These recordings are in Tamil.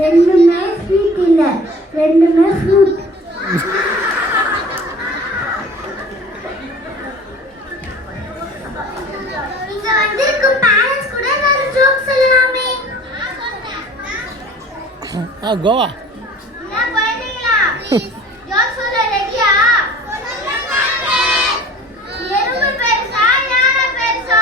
ரெண்டுமே ஸ்வீட் இல்ல, ரெண்டுமே ஃப்ரூட். இங்க வந்திருக்கும் பேரண்ட்ஸ் கூட ஒரு ஜோக் சொல்லலாமே. கோவா நான் போயிட்டீங்களா? ஜோக் சொல்ல ரெடியா? எறும்பு பெருசா யானை பெருசா?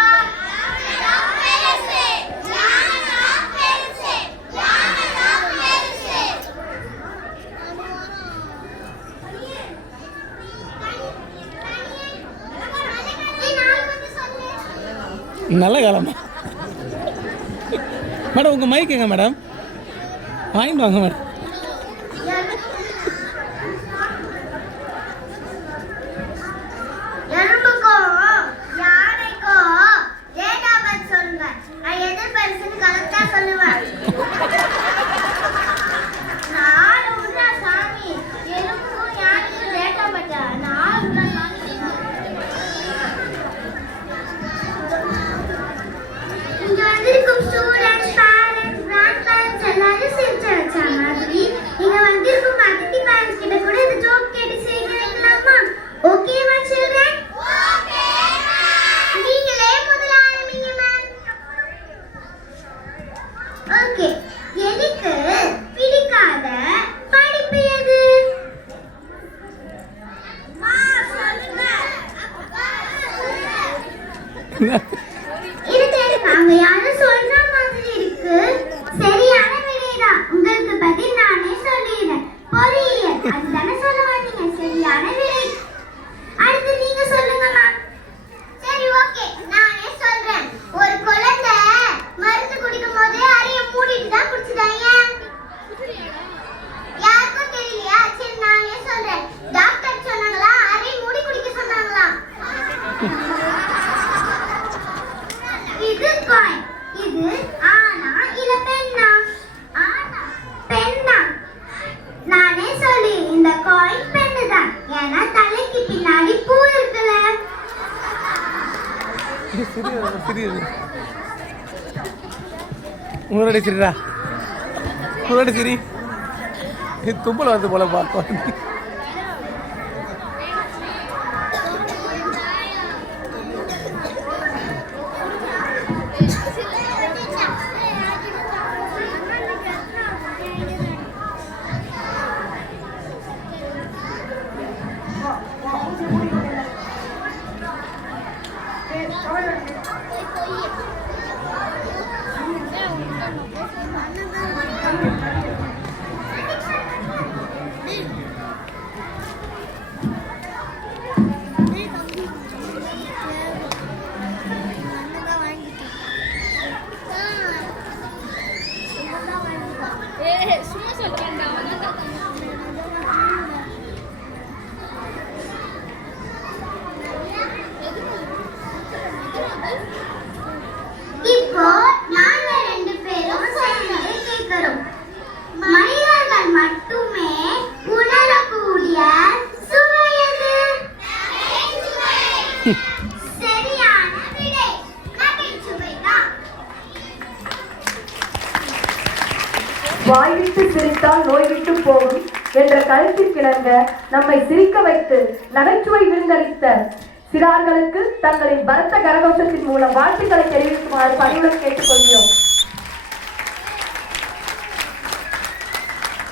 நல்ல காலமா மேடம்? உங்கள் மைக் எங்க மேடம்? வாங்கிட்டு வாங்க மேடம். உங்களோட சிரிடா, உங்களோட சிரி. தும்பல் வந்து போல பார்க்க. இப்போ நாங்க ரெண்டு பேரும் சேர்ந்து கேட்கிறோம். மனிதர்கள் மட்டுமே உணரக்கூடிய சுவை எது? சரியான விடை நகைச்சுவைதான். வாய்விட்டு சிரித்தால் நோய் விட்டு போகும் என்ற கருத்திற்கிணங்க நம்மை சிரிக்க வைத்து நகைச்சுவை விருந்தளித்த சிறார்களுக்கு தங்களின் பலத்த கரகோஷத்தின் மூலம் வாழ்த்துக்களை தெரிவிக்குமாறு பணிவுடன் கேட்டுக்கொள்கிறோம்.